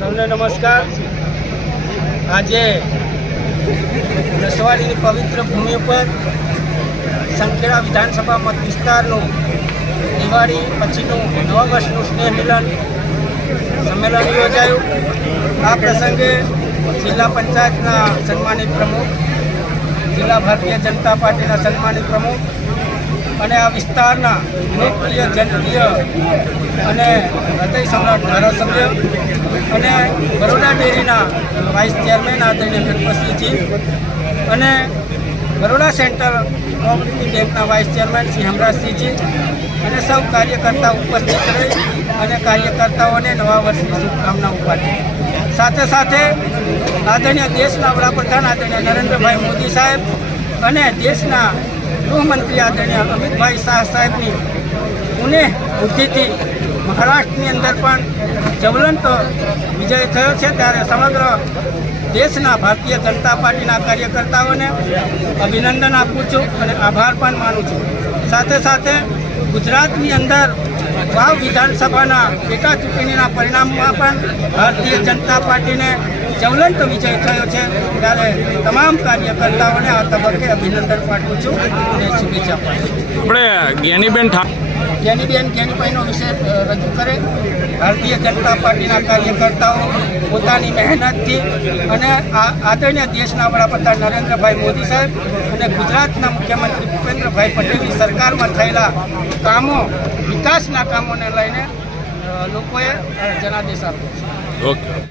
સૌને નમસ્કાર। આજે નસવાડીની પવિત્ર ભૂમિ પર સંખેડા વિધાનસભા મત વિસ્તારનું દિવાળી પછીનું નવા વર્ષનું સ્નેહ મિલન સંમેલન યોજાયું। આ પ્રસંગે જિલ્લા પંચાયતના સન્માનિત પ્રમુખ, જિલ્લા ભારતીય જનતા પાર્ટીના સન્માનિત પ્રમુખ અને આ વિસ્તારના લોકપ્રિય જનપ્રિય અને હૃદય સમ્રાટ ધારાસભ્ય અને બરોડા ડેરીના વાઇસ ચેરમેન આદરણીય ગણપતસિંહજી અને બરોડા સેન્ટ્રલ કોઓપરેટિવ બેંકના વાઇસ ચેરમેન શ્રી હેમરાજસિંહજી અને સૌ કાર્યકર્તાઓ ઉપસ્થિત રહી અને કાર્યકર્તાઓને નવા વર્ષની શુભકામનાઓ પાઠવી। સાથે સાથે આદરણીય દેશના વડાપ્રધાન આદરણીય નરેન્દ્રભાઈ મોદી સાહેબ અને દેશના ગૃહમંત્રી આદરણીય અમિતભાઈ શાહ સાહેબની પુણે બુદ્ધિથી મહારાષ્ટ્રની અંદર પણ જ્વલંત વિજય થયો છે, ત્યારે સમગ્ર દેશના ભારતીય જનતા પાર્ટીના કાર્યકર્તાઓને અભિનંદન આપું છું અને આભાર પણ માનું છું। સાથે સાથે ગુજરાતની અંદર વાવ વિધાનસભાના પેટા ચૂંટણીના પરિણામમાં પણ ભારતીય જનતા પાર્ટીને જ્વલંત વિજય થયો છે, ત્યારે તમામ કાર્યકર્તાઓને આ તબક્કે અભિનંદન પાઠવું છું અને શુભેચ્છા પાઠવું। આપણે જ્ઞાનીભાઈનો વિષય રજૂ કરે। ભારતીય જનતા પાર્ટીના કાર્યકર્તાઓ પોતાની મહેનતથી અને આદરણીય દેશના વડાપ્રધાન નરેન્દ્રભાઈ મોદી સાહેબ અને ગુજરાતના મુખ્યમંત્રી ભૂપેન્દ્રભાઈ પટેલની સરકારમાં થયેલા કામો, વિકાસના કામોને લઈને લોકોએ જનાદેશ આપ્યો છે। ઓકે।